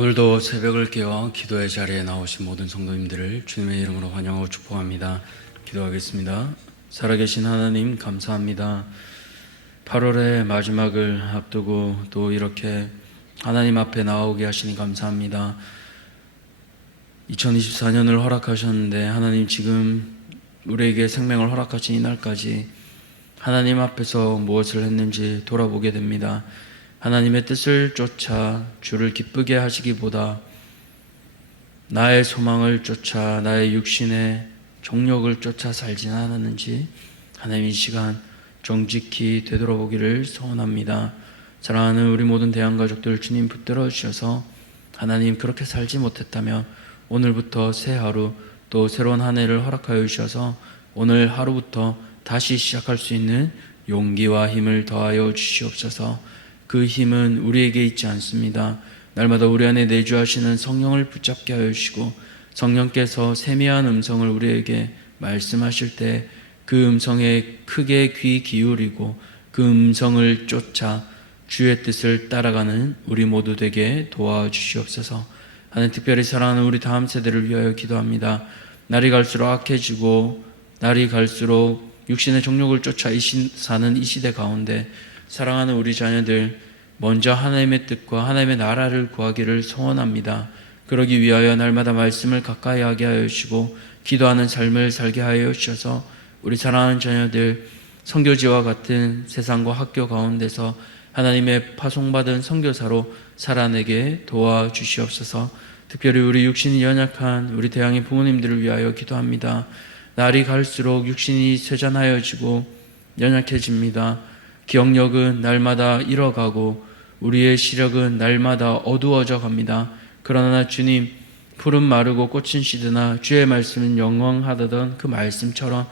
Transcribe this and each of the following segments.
오늘도 새벽을 깨워 기도의 자리에 나오신 모든 성도님들을 주님의 이름으로 환영하고 축복합니다. 기도하겠습니다. 살아계신 하나님 감사합니다. 8월의 마지막을 앞두고 또 이렇게 하나님 앞에 나오게 하시니 감사합니다. 2024년을 허락하셨는데 하나님 지금 우리에게 생명을 허락하신 이날까지 하나님 앞에서 무엇을 했는지 돌아보게 됩니다. 하나님의 뜻을 쫓아 주를 기쁘게 하시기보다 나의 소망을 쫓아 나의 육신의 정욕을 쫓아 살지는 않았는지 하나님 이 시간 정직히 되돌아보기를 소원합니다. 사랑하는 우리 모든 대한가족들 주님 붙들어 주셔서 하나님 그렇게 살지 못했다면 오늘부터 새 하루 또 새로운 한 해를 허락하여 주셔서 오늘 하루부터 다시 시작할 수 있는 용기와 힘을 더하여 주시옵소서. 그 힘은 우리에게 있지 않습니다. 날마다 우리 안에 내주하시는 성령을 붙잡게 하여 주시고 성령께서 세미한 음성을 우리에게 말씀하실 때 그 음성에 크게 귀 기울이고 그 음성을 쫓아 주의 뜻을 따라가는 우리 모두 되게 도와주시옵소서. 하나님 특별히 사랑하는 우리 다음 세대를 위하여 기도합니다. 날이 갈수록 악해지고 날이 갈수록 육신의 정욕을 쫓아 사는 이 시대 가운데 사랑하는 우리 자녀들 먼저 하나님의 뜻과 하나님의 나라를 구하기를 소원합니다. 그러기 위하여 날마다 말씀을 가까이 하게 하여 주시고 기도하는 삶을 살게 하여 주셔서 우리 사랑하는 자녀들 선교지와 같은 세상과 학교 가운데서 하나님의 파송받은 선교사로 살아내게 도와주시옵소서. 특별히 우리 육신이 연약한 우리 대양의 부모님들을 위하여 기도합니다. 날이 갈수록 육신이 쇠잔하여지고 연약해집니다. 기억력은 날마다 잃어가고 우리의 시력은 날마다 어두워져 갑니다. 그러나 주님, 푸른 마르고 꽃은 시드나 주의 말씀은 영원하다던 그 말씀처럼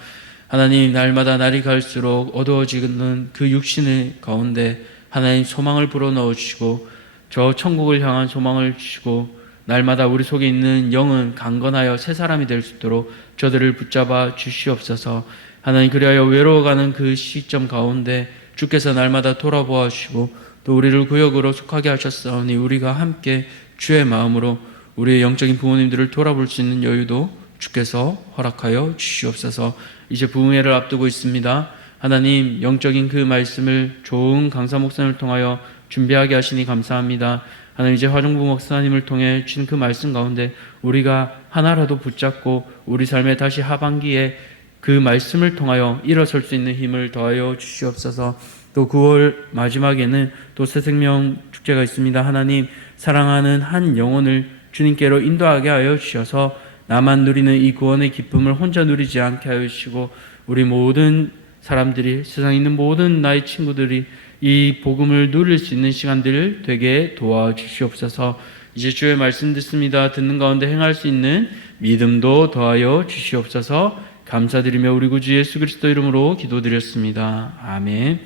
하나님 날마다 날이 갈수록 어두워지는 그 육신의 가운데 하나님 소망을 불어넣어 주시고 저 천국을 향한 소망을 주시고 날마다 우리 속에 있는 영은 강건하여 새 사람이 될 수 있도록 저들을 붙잡아 주시옵소서. 하나님 그리하여 외로워가는 그 시점 가운데 주께서 날마다 돌아보아 주시고 또 우리를 구역으로 속하게 하셨사오니 우리가 함께 주의 마음으로 우리의 영적인 부모님들을 돌아볼 수 있는 여유도 주께서 허락하여 주시옵소서. 이제 부흥회를 앞두고 있습니다. 하나님 영적인 그 말씀을 좋은 강사 목사님을 통하여 준비하게 하시니 감사합니다. 하나님 이제 화정부 목사님을 통해 주신 그 말씀 가운데 우리가 하나라도 붙잡고 우리 삶의 다시 하반기에 그 말씀을 통하여 일어설 수 있는 힘을 더하여 주시옵소서. 또 9월 마지막에는 또 새생명 축제가 있습니다. 하나님 사랑하는 한 영혼을 주님께로 인도하게 하여 주셔서 나만 누리는 이 구원의 기쁨을 혼자 누리지 않게 하여 주시고 우리 모든 사람들이 세상에 있는 모든 나의 친구들이 이 복음을 누릴 수 있는 시간들을 되게 도와주시옵소서. 이제 주의 말씀 듣습니다. 듣는 가운데 행할 수 있는 믿음도 더하여 주시옵소서. 감사드리며 우리 구주 예수 그리스도 이름으로 기도드렸습니다. 아멘.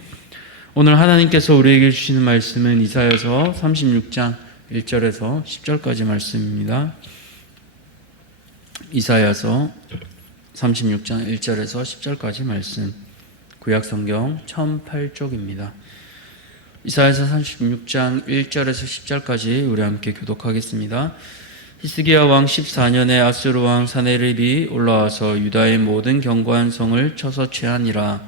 오늘 하나님께서 우리에게 주시는 말씀은 이사야서 36장 1절에서 10절까지 말씀입니다. 이사야서 36장 1절에서 10절까지 말씀, 구약성경 1008쪽입니다. 이사야서 36장 1절에서 10절까지 우리 함께 교독하겠습니다. 히스기야 왕 14년에 아수르 왕 사네립이 올라와서 유다의 모든 견고한 성을 쳐서 취하니라.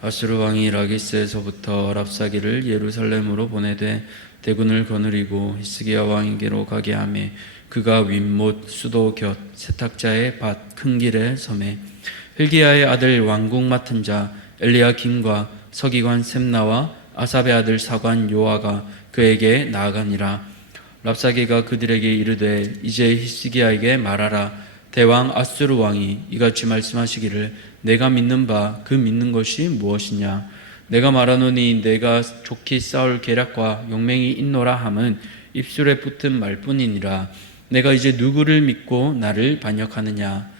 아수르 왕이 라기스에서부터 랍사기를 예루살렘으로 보내되 대군을 거느리고 히스기야 왕에게로 가게 하매 그가 윗못 수도 곁 세탁자의 밭 큰 길에 섬에 hil기야의 아들 왕궁 맡은 자 엘리야김과 서기관 셈나와 아삽의 아들 사관 요아가 그에게 나아가니라. 랍사기가 그들에게 이르되 이제 히스기야에게 말하라. 대왕 아수르 왕이 이같이 말씀하시기를 내가 믿는 바 그 믿는 것이 무엇이냐. 내가 말하노니 내가 좋게 싸울 계략과 용맹이 있노라 함은 입술에 붙은 말뿐이니라. 내가 이제 누구를 믿고 나를 반역하느냐.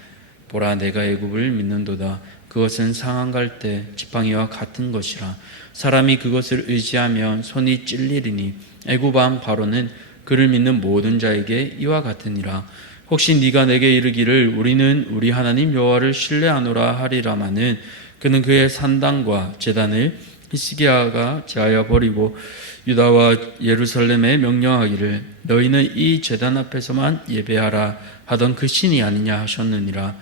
보라 내가 애굽을 믿는도다. 그것은 상한 갈 때 지팡이와 같은 것이라. 사람이 그것을 의지하면 손이 찔리리니 애굽 왕 바로는 그를 믿는 모든 자에게 이와 같으니라. 혹시 네가 내게 이르기를 우리는 우리 하나님 여호와를 신뢰하노라 하리라마는 그는 그의 산당과 제단을 히스기야가 제하여 버리고 유다와 예루살렘에 명령하기를 너희는 이 제단 앞에서만 예배하라 하던 그 신이 아니냐 하셨느니라.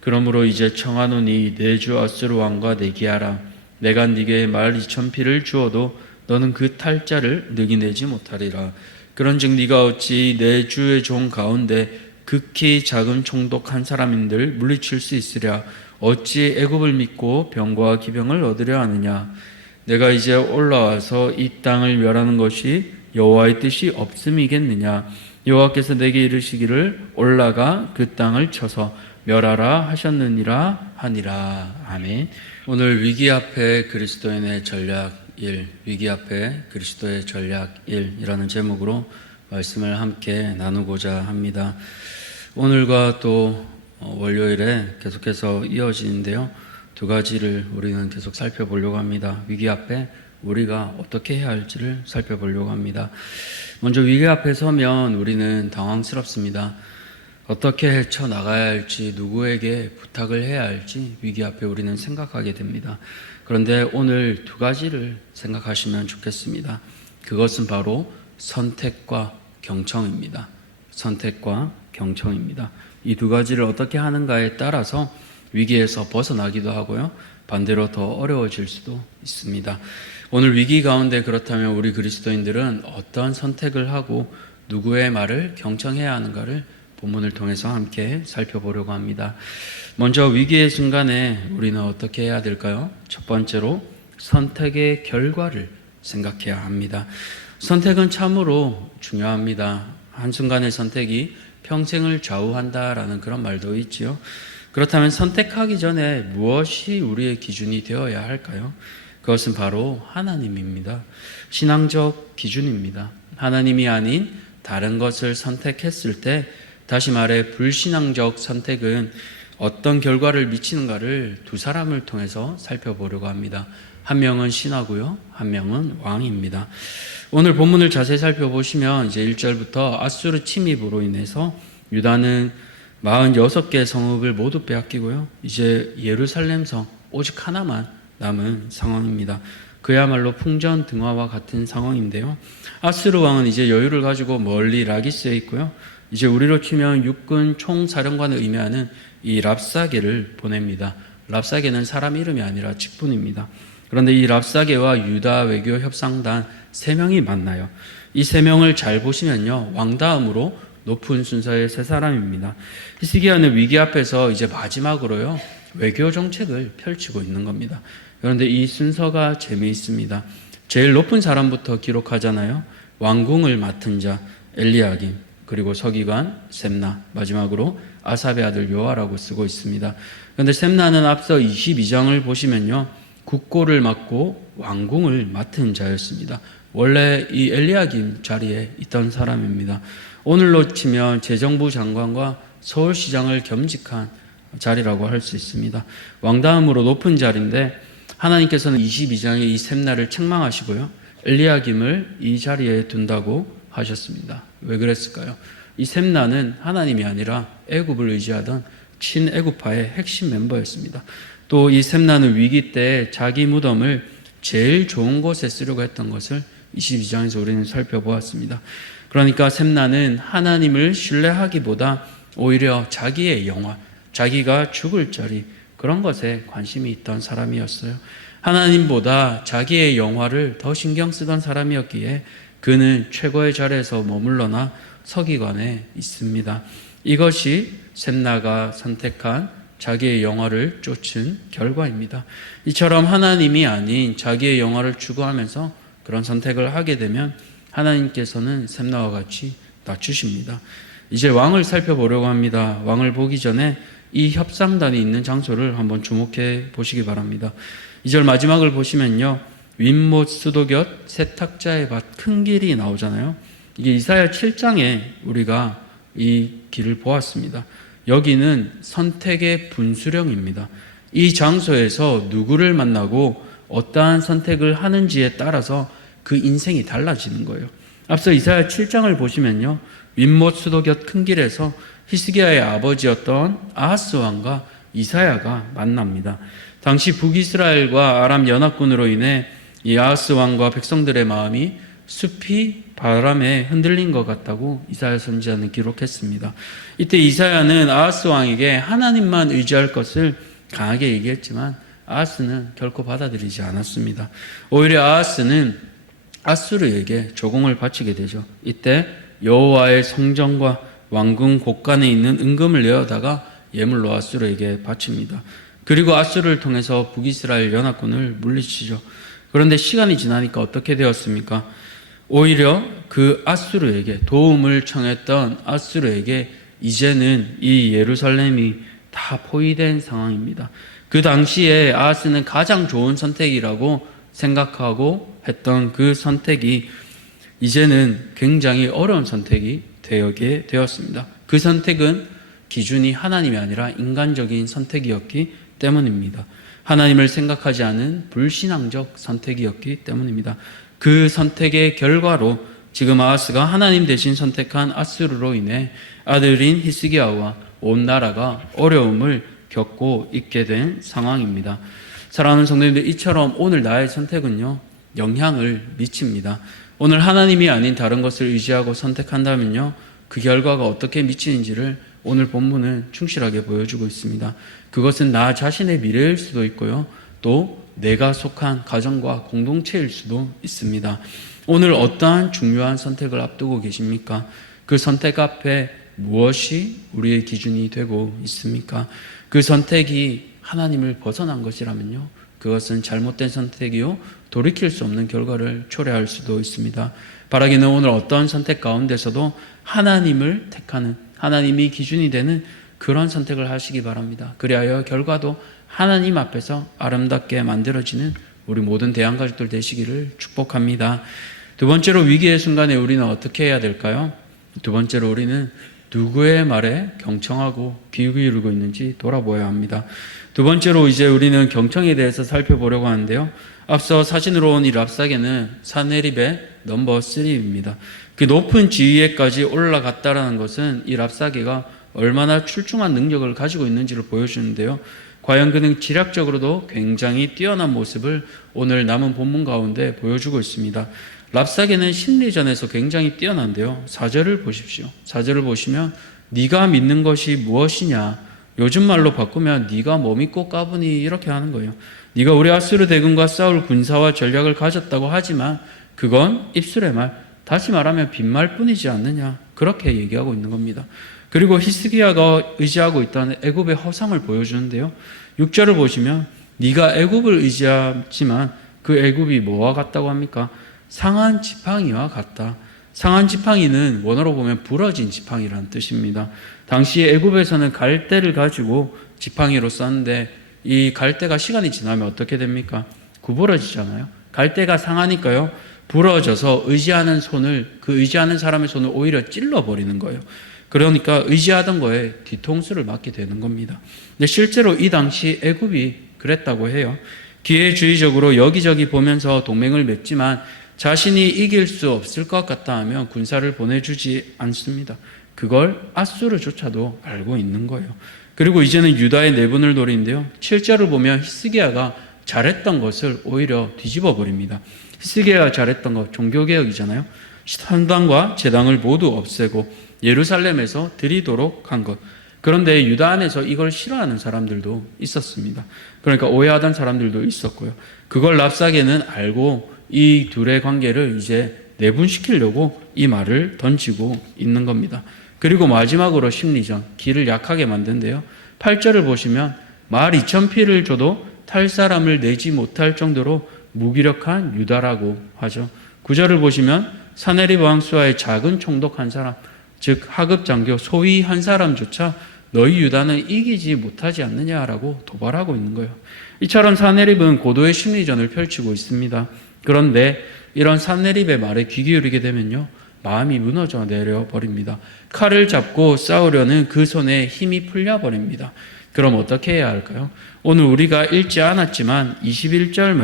그러므로 이제 청하노니 내 주 아수르 왕과 내기하라. 내가 네게 12,000피를 주어도 너는 그 탈자를 느기내지 못하리라. 그런즉 네가 어찌 내 주의 종 가운데 극히 작은 총독 한 사람인들 물리칠 수 있으랴. 어찌 애굽을 믿고 병과 기병을 얻으려 하느냐. 내가 이제 올라와서 이 땅을 멸하는 것이 여호와의 뜻이 없음이겠느냐. 여호와께서 내게 이르시기를 올라가 그 땅을 쳐서 멸하라 하셨느니라 하니라. 아멘. 오늘 위기 앞에 그리스도인의 전략 1, 위기 앞에 그리스도의 전략 1이라는 제목으로 말씀을 함께 나누고자 합니다. 오늘과 또 월요일에 계속해서 이어지는데요, 두 가지를 우리는 계속 살펴보려고 합니다. 위기 앞에 우리가 어떻게 해야 할지를 살펴보려고 합니다. 먼저 위기 앞에 서면 우리는 당황스럽습니다. 어떻게 헤쳐나가야 할지, 누구에게 부탁을 해야 할지 위기 앞에 우리는 생각하게 됩니다. 그런데 오늘 두 가지를 생각하시면 좋겠습니다. 그것은 바로 선택과 경청입니다. 선택과 경청입니다. 이 두 가지를 어떻게 하는가에 따라서 위기에서 벗어나기도 하고요, 반대로 더 어려워질 수도 있습니다. 오늘 위기 가운데 그렇다면 우리 그리스도인들은 어떤 선택을 하고 누구의 말을 경청해야 하는가를 본문을 통해서 함께 살펴보려고 합니다. 먼저 위기의 순간에 우리는 어떻게 해야 될까요? 첫 번째로 선택의 결과를 생각해야 합니다. 선택은 참으로 중요합니다. 한순간의 선택이 평생을 좌우한다라는 그런 말도 있지요. 그렇다면 선택하기 전에 무엇이 우리의 기준이 되어야 할까요? 그것은 바로 하나님입니다. 신앙적 기준입니다. 하나님이 아닌 다른 것을 선택했을 때, 다시 말해 불신앙적 선택은 어떤 결과를 미치는가를 두 사람을 통해서 살펴보려고 합니다. 한 명은 신하고요, 한 명은 왕입니다. 오늘 본문을 자세히 살펴보시면 이제 1절부터 아수르 침입으로 인해서 유다는 46개의 성읍을 모두 빼앗기고요, 이제 예루살렘 성 오직 하나만 남은 상황입니다. 그야말로 풍전등화와 같은 상황인데요, 아수르 왕은 이제 여유를 가지고 멀리 라기스에 있고요, 이제 우리로 치면 육군 총사령관을 의미하는 이 랍사게를 보냅니다. 랍사게는 사람 이름이 아니라 직분입니다. 그런데 이 랍사게와 유다 외교 협상단 3명이 만나요. 이 3명을 잘 보시면요, 왕 다음으로 높은 순서의 3사람입니다. 히스기야는 위기 앞에서 이제 마지막으로요, 외교 정책을 펼치고 있는 겁니다. 그런데 이 순서가 재미있습니다. 제일 높은 사람부터 기록하잖아요. 왕궁을 맡은 자 엘리야김, 그리고 서기관 셈나, 마지막으로 아삽의 아들 요아라고 쓰고 있습니다. 그런데 셈나는 앞서 22장을 보시면요, 국고를 맡고 왕궁을 맡은 자였습니다. 원래 이 엘리야김 자리에 있던 사람입니다. 오늘로 치면 재정부 장관과 서울시장을 겸직한 자리라고 할 수 있습니다. 왕 다음으로 높은 자리인데 하나님께서는 22장에 이 셈나를 책망하시고요, 엘리야김을 이 자리에 둔다고 하셨습니다. 왜 그랬을까요? 이 셈나는 하나님이 아니라 애굽을 의지하던 친애굽파의 핵심 멤버였습니다. 또 이 셈나는 위기 때 자기 무덤을 제일 좋은 곳에 쓰려고 했던 것을 22장에서 우리는 살펴보았습니다. 그러니까 셈나는 하나님을 신뢰하기보다 오히려 자기의 영화, 자기가 죽을 자리, 그런 것에 관심이 있던 사람이었어요. 하나님보다 자기의 영화를 더 신경 쓰던 사람이었기에 그는 최고의 자리에서 머물러나 서기관에 있습니다. 이것이 셈나가 선택한 자기의 영화를 쫓은 결과입니다. 이처럼 하나님이 아닌 자기의 영화를 추구하면서 그런 선택을 하게 되면 하나님께서는 셈나와 같이 낮추십니다. 이제 왕을 살펴보려고 합니다. 왕을 보기 전에 이 협상단이 있는 장소를 한번 주목해 보시기 바랍니다. 2절 마지막을 보시면요, 윗못 수도곁 세탁자의 밭 큰 길이 나오잖아요. 이게 이사야 7장에 우리가 이 길을 보았습니다. 여기는 선택의 분수령입니다. 이 장소에서 누구를 만나고 어떠한 선택을 하는지에 따라서 그 인생이 달라지는 거예요. 앞서 이사야 7장을 보시면요, 윗못 수도곁 큰 길에서 히스기야의 아버지였던 아하스 왕과 이사야가 만납니다. 당시 북이스라엘과 아람 연합군으로 인해 이 아하스 왕과 백성들의 마음이 숲이 바람에 흔들린 것 같다고 이사야 선지자는 기록했습니다. 이때 이사야는 아하스 왕에게 하나님만 의지할 것을 강하게 얘기했지만 아하스는 결코 받아들이지 않았습니다. 오히려 아하스는 아수르에게 조공을 바치게 되죠. 이때 여호와의 성전과 왕궁 곳간에 있는 은금을 내어다가 예물로 아수르에게 바칩니다. 그리고 아수르를 통해서 북이스라엘 연합군을 물리치죠. 그런데 시간이 지나니까 어떻게 되었습니까? 오히려 그 아수르에게 도움을 청했던 아수르에게 이제는 이 예루살렘이 다 포위된 상황입니다. 그 당시에 아하스는 가장 좋은 선택이라고 생각하고 했던 그 선택이 이제는 굉장히 어려운 선택이 되게 되었습니다. 그 선택은 기준이 하나님이 아니라 인간적인 선택이었기 때문입니다. 하나님을 생각하지 않은 불신앙적 선택이었기 때문입니다. 그 선택의 결과로 지금 아하스가 하나님 대신 선택한 아수르로 인해 아들인 히스기야와 온 나라가 어려움을 겪고 있게 된 상황입니다. 사랑하는 성도님들, 이처럼 오늘 나의 선택은요, 영향을 미칩니다. 오늘 하나님이 아닌 다른 것을 의지하고 선택한다면요, 그 결과가 어떻게 미치는지를 오늘 본문은 충실하게 보여주고 있습니다. 그것은 나 자신의 미래일 수도 있고요, 또 내가 속한 가정과 공동체일 수도 있습니다. 오늘 어떠한 중요한 선택을 앞두고 계십니까? 그 선택 앞에 무엇이 우리의 기준이 되고 있습니까? 그 선택이 하나님을 벗어난 것이라면요, 그것은 잘못된 선택이요, 돌이킬 수 없는 결과를 초래할 수도 있습니다. 바라기는 오늘 어떤 선택 가운데서도 하나님을 택하는, 하나님이 기준이 되는 그런 선택을 하시기 바랍니다. 그리하여 결과도 하나님 앞에서 아름답게 만들어지는 우리 모든 대한가족들 되시기를 축복합니다. 두 번째로, 위기의 순간에 우리는 어떻게 해야 될까요? 두 번째로, 우리는 누구의 말에 경청하고 귀 기울이고 있는지 돌아보아야 합니다. 두 번째로, 이제 우리는 경청에 대해서 살펴보려고 하는데요, 앞서 사진으로 온 이 랍사게는 사네립의 넘버 3입니다. 그 높은 지위에까지 올라갔다라는 것은 이 랍사게가 얼마나 출중한 능력을 가지고 있는지를 보여주는데요, 과연 그는 지략적으로도 굉장히 뛰어난 모습을 오늘 남은 본문 가운데 보여주고 있습니다. 랍사게는 심리전에서 굉장히 뛰어난데요, 4절을 보십시오. 4절을 보시면 네가 믿는 것이 무엇이냐, 요즘 말로 바꾸면 네가 뭐 믿고 까부니, 이렇게 하는 거예요. 네가 우리 아수르 대군과 싸울 군사와 전략을 가졌다고 하지만 그건 입술의 말, 다시 말하면 빈말뿐이지 않느냐, 그렇게 얘기하고 있는 겁니다. 그리고 히스기야가 의지하고 있던 애굽의 허상을 보여주는데요, 6절을 보시면 네가 애굽을 의지하지만 그 애굽이 뭐와 같다고 합니까? 상한 지팡이와 같다. 상한 지팡이는 원어로 보면 부러진 지팡이라는 뜻입니다. 당시 애굽에서는 갈대를 가지고 지팡이로 썼는데 이 갈대가 시간이 지나면 어떻게 됩니까? 구부러지잖아요. 갈대가 상하니까요, 부러져서 의지하는 손을, 그 의지하는 사람의 손을 오히려 찔러버리는 거예요. 그러니까 의지하던 거에 뒤통수를 맞게 되는 겁니다. 근데 실제로 이 당시 애굽이 그랬다고 해요. 기회주의적으로 여기저기 보면서 동맹을 맺지만 자신이 이길 수 없을 것 같다 하면 군사를 보내주지 않습니다. 그걸 아수르조차도 알고 있는 거예요. 그리고 이제는 유다의 내분을 노리는데요, 7절을 보면 히스기야가 잘했던 것을 오히려 뒤집어 버립니다. 히스기야가 잘했던 것, 종교개혁이잖아요. 산당과 제당을 모두 없애고 예루살렘에서 드리도록 한 것. 그런데 유다 안에서 이걸 싫어하는 사람들도 있었습니다. 그러니까 오해하던 사람들도 있었고요. 그걸 랍사게는 알고 이 둘의 관계를 이제 내분시키려고 이 말을 던지고 있는 겁니다. 그리고 마지막으로 심리전, 기를 약하게 만든데요, 8절을 보시면 말 2,000피를 줘도 탈 사람을 내지 못할 정도로 무기력한 유다라고 하죠. 9절을 보시면 사네립 왕수와의 작은 총독 한 사람, 즉 하급 장교 소위 한 사람조차 너희 유다는 이기지 못하지 않느냐라고 도발하고 있는 거예요. 이처럼 사네립은 고도의 심리전을 펼치고 있습니다. 그런데 이런 사네립의 말에 귀 기울이게 되면요, 마음이 무너져 내려 버립니다. 칼을 잡고 싸우려는 그 손에 힘이 풀려 버립니다. 그럼 어떻게 해야 할까요? 오늘 우리가 읽지 않았지만 21절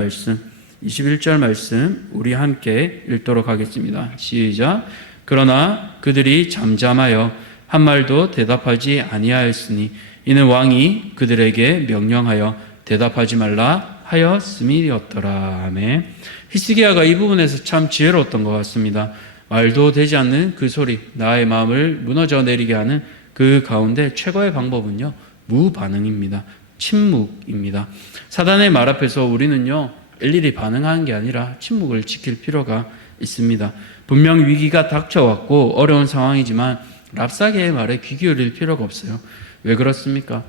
말씀 우리 함께 읽도록 하겠습니다. 시작. 그러나 그들이 잠잠하여 한 말도 대답하지 아니하였으니 이는 왕이 그들에게 명령하여 대답하지 말라 하였음이었더라. 아멘. 히스기야가 이 부분에서 참 지혜로웠던 것 같습니다. 말도 되지 않는 그 소리, 나의 마음을 무너져 내리게 하는 그 가운데 최고의 방법은요, 무반응입니다. 침묵입니다. 사단의 말 앞에서 우리는요, 일일이 반응하는 게 아니라 침묵을 지킬 필요가 있습니다. 분명 위기가 닥쳐왔고 어려운 상황이지만 랍사게의 말에 귀 기울일 필요가 없어요. 왜 그렇습니까?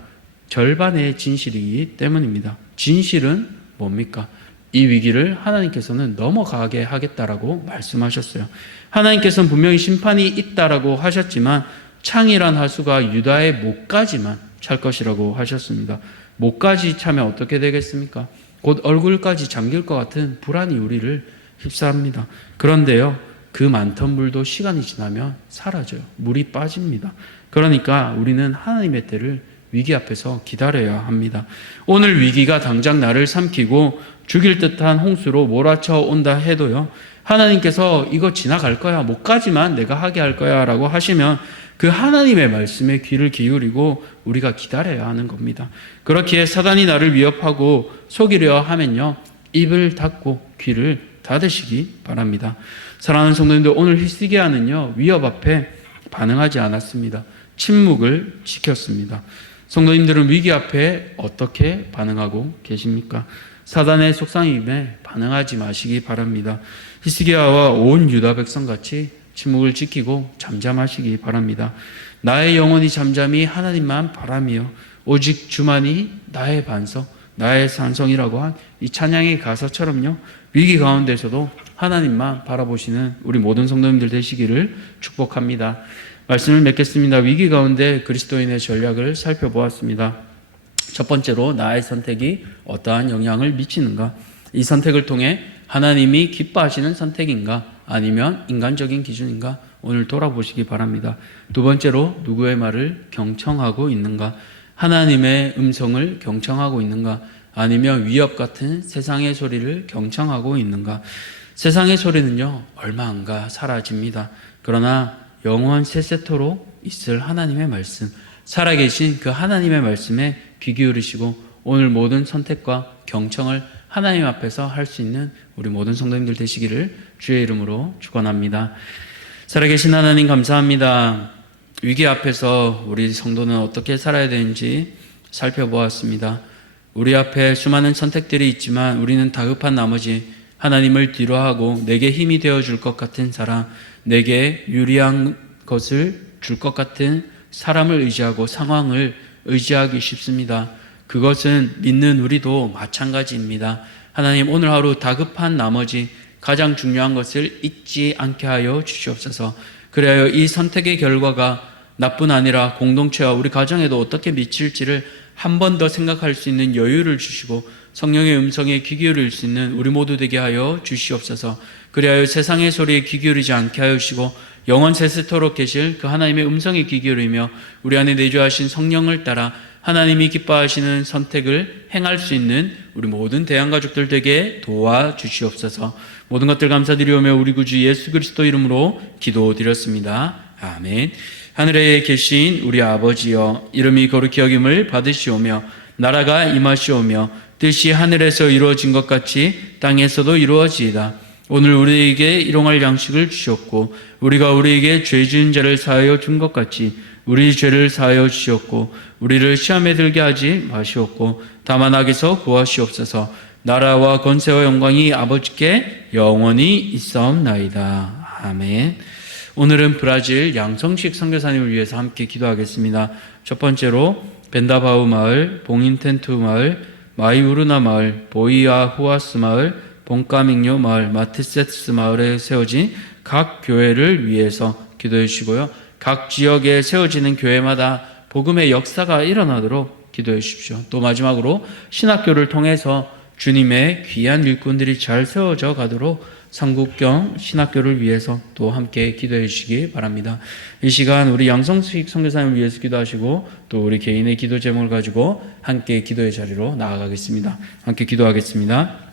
절반의 진실이기 때문입니다. 진실은 뭡니까? 이 위기를 하나님께서는 넘어가게 하겠다라고 말씀하셨어요. 하나님께서는 분명히 심판이 있다라고 하셨지만 창이란 하수가 유다의 목까지만 찰 것이라고 하셨습니다. 목까지 차면 어떻게 되겠습니까? 곧 얼굴까지 잠길 것 같은 불안이 우리를 휩싸합니다. 그런데요, 그 많던 물도 시간이 지나면 사라져요. 물이 빠집니다. 그러니까 우리는 하나님의 때를 위기 앞에서 기다려야 합니다. 오늘 위기가 당장 나를 삼키고 죽일 듯한 홍수로 몰아쳐 온다 해도요, 하나님께서 이거 지나갈 거야, 목까지만 내가 하게 할 거야 라고 하시면 그 하나님의 말씀에 귀를 기울이고 우리가 기다려야 하는 겁니다. 그렇기에 사단이 나를 위협하고 속이려 하면요, 입을 닫고 귀를 닫으시기 바랍니다. 사랑하는 성도님들, 오늘 히스기야는요, 위협 앞에 반응하지 않았습니다. 침묵을 지켰습니다. 성도님들은 위기 앞에 어떻게 반응하고 계십니까? 사단의 속삭임에 반응하지 마시기 바랍니다. 히스기야와 온 유다 백성같이 침묵을 지키고 잠잠하시기 바랍니다. 나의 영혼이 잠잠히 하나님만 바라며 오직 주만이 나의 반석, 나의 산성이라고 한 이 찬양의 가사처럼요, 위기 가운데서도 하나님만 바라보시는 우리 모든 성도님들 되시기를 축복합니다. 말씀을 맺겠습니다. 위기 가운데 그리스도인의 전략을 살펴보았습니다. 첫 번째로 나의 선택이 어떠한 영향을 미치는가? 이 선택을 통해 하나님이 기뻐하시는 선택인가? 아니면 인간적인 기준인가? 오늘 돌아보시기 바랍니다. 두 번째로 누구의 말을 경청하고 있는가? 하나님의 음성을 경청하고 있는가? 아니면 위협 같은 세상의 소리를 경청하고 있는가? 세상의 소리는요, 얼마 안 가 사라집니다. 그러나 영원 세세토록 있을 하나님의 말씀, 살아계신 그 하나님의 말씀에 귀 기울이시고 오늘 모든 선택과 경청을 하나님 앞에서 할 수 있는 우리 모든 성도님들 되시기를 주의 이름으로 축원합니다. 살아계신 하나님 감사합니다. 위기 앞에서 우리 성도는 어떻게 살아야 되는지 살펴보았습니다. 우리 앞에 수많은 선택들이 있지만 우리는 다급한 나머지 하나님을 뒤로하고 내게 힘이 되어줄 것 같은 사람, 내게 유리한 것을 줄 것 같은 사람을 의지하고 상황을 의지하기 쉽습니다. 그것은 믿는 우리도 마찬가지입니다. 하나님, 오늘 하루 다급한 나머지 가장 중요한 것을 잊지 않게 하여 주시옵소서. 그래야 이 선택의 결과가 나뿐 아니라 공동체와 우리 가정에도 어떻게 미칠지를 한 번 더 생각할 수 있는 여유를 주시고 성령의 음성에 귀 기울일 수 있는 우리 모두 되게 하여 주시옵소서. 그리하여 세상의 소리에 귀 기울이지 않게 하여 주시고 영원 세세토록 계실 그 하나님의 음성에 귀 기울이며 우리 안에 내주하신 성령을 따라 하나님이 기뻐하시는 선택을 행할 수 있는 우리 모든 대한가족들 되게 도와주시옵소서. 모든 것들 감사드리오며 우리 구주 예수 그리스도 이름으로 기도드렸습니다. 아멘. 하늘에 계신 우리 아버지여, 이름이 거룩히 여김을 받으시오며 나라가 임하시오며 뜻이 하늘에서 이루어진 것 같이 땅에서도 이루어지이다. 오늘 우리에게 일용할 양식을 주셨고 우리가 우리에게 죄 지은 자를 사하여 준 것 같이 우리 죄를 사하여 주셨고 우리를 시험에 들게 하지 마시옵고 다만 악에서 구하시옵소서. 나라와 권세와 영광이 아버지께 영원히 있사옵나이다. 아멘. 오늘은 브라질 양성식 선교사님을 위해서 함께 기도하겠습니다. 첫 번째로 벤다바우 마을, 봉인텐투 마을, 마이우르나 마을, 보이아 후아스 마을, 본카밍요 마을, 마티세스 마을에 세워진 각 교회를 위해서 기도해 주시고요. 각 지역에 세워지는 교회마다 복음의 역사가 일어나도록 기도해 주십시오. 또 마지막으로 신학교를 통해서 주님의 귀한 일꾼들이 잘 세워져 가도록 삼국경 신학교를 위해서 또 함께 기도해 주시기 바랍니다. 이 시간 우리 양성수익 선교사님을 위해서 기도하시고 또 우리 개인의 기도 제목을 가지고 함께 기도의 자리로 나아가겠습니다. 함께 기도하겠습니다.